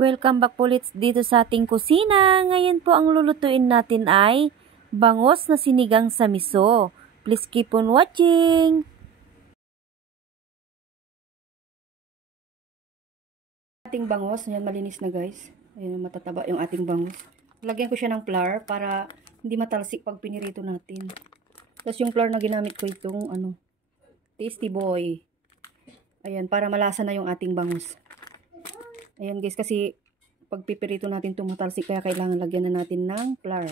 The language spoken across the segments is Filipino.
Welcome back po ulit dito sa ating kusina. Ngayon po ang lulutuin natin ay bangos na sinigang sa miso. Please keep on watching. Ating bangos, ayan malinis na guys. Ayan matataba yung ating bangos. Lagyan ko siya ng flour para hindi matalsik pag pinirito natin. Tapos yung flour na ginamit ko itong Tasty Boy. Ayan para malasa na yung ating bangos. Ayan guys, kasi pag pipirito natin tumatalsik kaya kailangan lagyan na natin ng flour.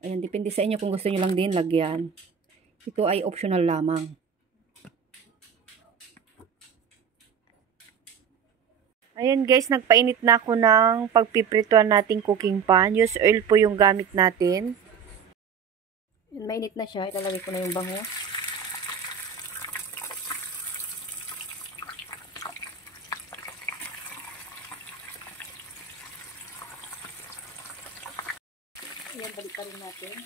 Ayan, depende sa inyo kung gusto nyo lang din lagyan. Ito ay optional lamang. Ayan guys, nagpainit na ako ng pagpiprituan nating cooking pan. Use oil po yung gamit natin. Ayan, mainit na siya. Ilalagay ko na yung bango. Ayan, balik pa rin natin.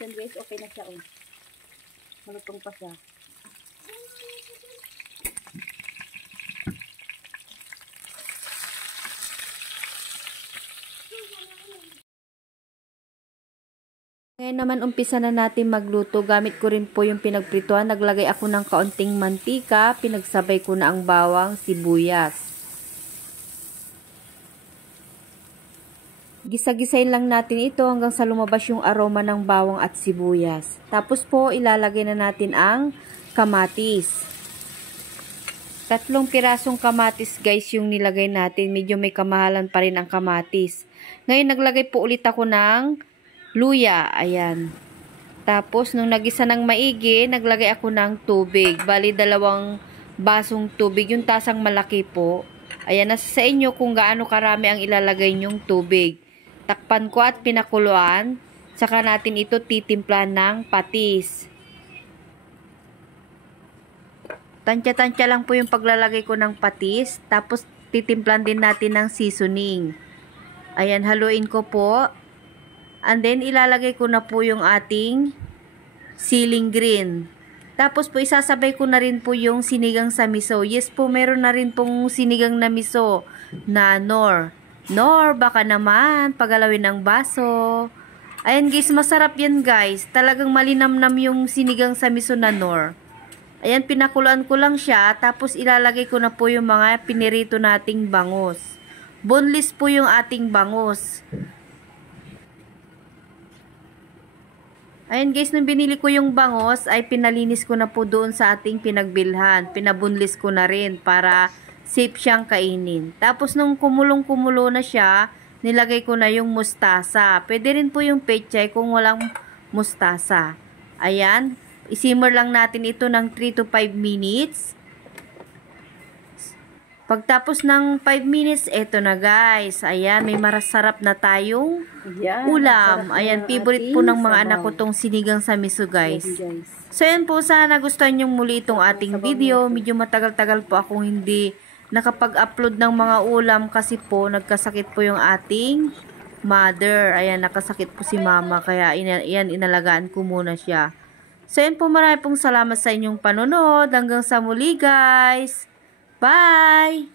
Ayan guys, okay na siya. Malutong pa siya. Ngayon naman umpisa na natin magluto. Gamit ko rin po yung pinagprituan. Naglagay ako ng kaunting mantika. Pinagsabay ko na ang bawang, sibuyas. Gisa-gisayin lang natin ito hanggang sa lumabas yung aroma ng bawang at sibuyas. Tapos po ilalagay na natin ang kamatis. 3 pirasong kamatis guys yung nilagay natin. Medyo may kamahalan pa rin ang kamatis. Ngayon naglagay po ulit ako ng luya. Ayan. Tapos nung nagisa ng maigi, naglagay ako ng tubig. Bali 2 basong tubig. Yung tasang malaki po. Ayan, nasa sa inyo kung gaano karami ang ilalagay nyong tubig. Takpan ko at pinakuluan. Saka natin ito titimplan ng patis. Tansya-tansya lang po yung paglalagay ko ng patis. Tapos titimplan din natin ng seasoning. Ayan, haluin ko po. And then ilalagay ko na po yung ating siling green. Tapos po isasabay ko na rin po yung sinigang sa miso. Yes po, meron na rin pong sinigang na miso na Knorr. Knorr, baka naman pagalawin ng baso. Ayan guys, masarap yan guys. Talagang malinamnam yung sinigang sa miso na Knorr. Ayan, pinakuluan ko lang siya. Tapos ilalagay ko na po yung mga pinirito nating bangos. Boneless po yung ating bangos. Ayan guys, nung binili ko yung bangos ay pinalinis ko na po doon sa ating pinagbilhan. Pinabunlis ko na rin para safe siyang kainin. Tapos nung kumulong-kumulo na siya, nilagay ko na yung mustasa. Pwede rin po yung pechay kung walang mustasa. Ayan, isimmer lang natin ito ng 3 to 5 minutes. Pagtapos ng 5 minutes, eto na guys. Ayan, may marasarap na tayong ulam. Ayan, favorite po ng mga anak ko tong sinigang sa miso guys. So ayan po, sana nagustuhan nyo muli itong ating video. Medyo matagal-tagal po akong hindi nakapag-upload ng mga ulam kasi po nagkasakit po yung ating mother. Ayan, nakasakit po si mama. Kaya yan, inalagaan ko muna siya. So ayan po, marami pong salamat sa inyong panonood. Hanggang sa muli guys. Bye!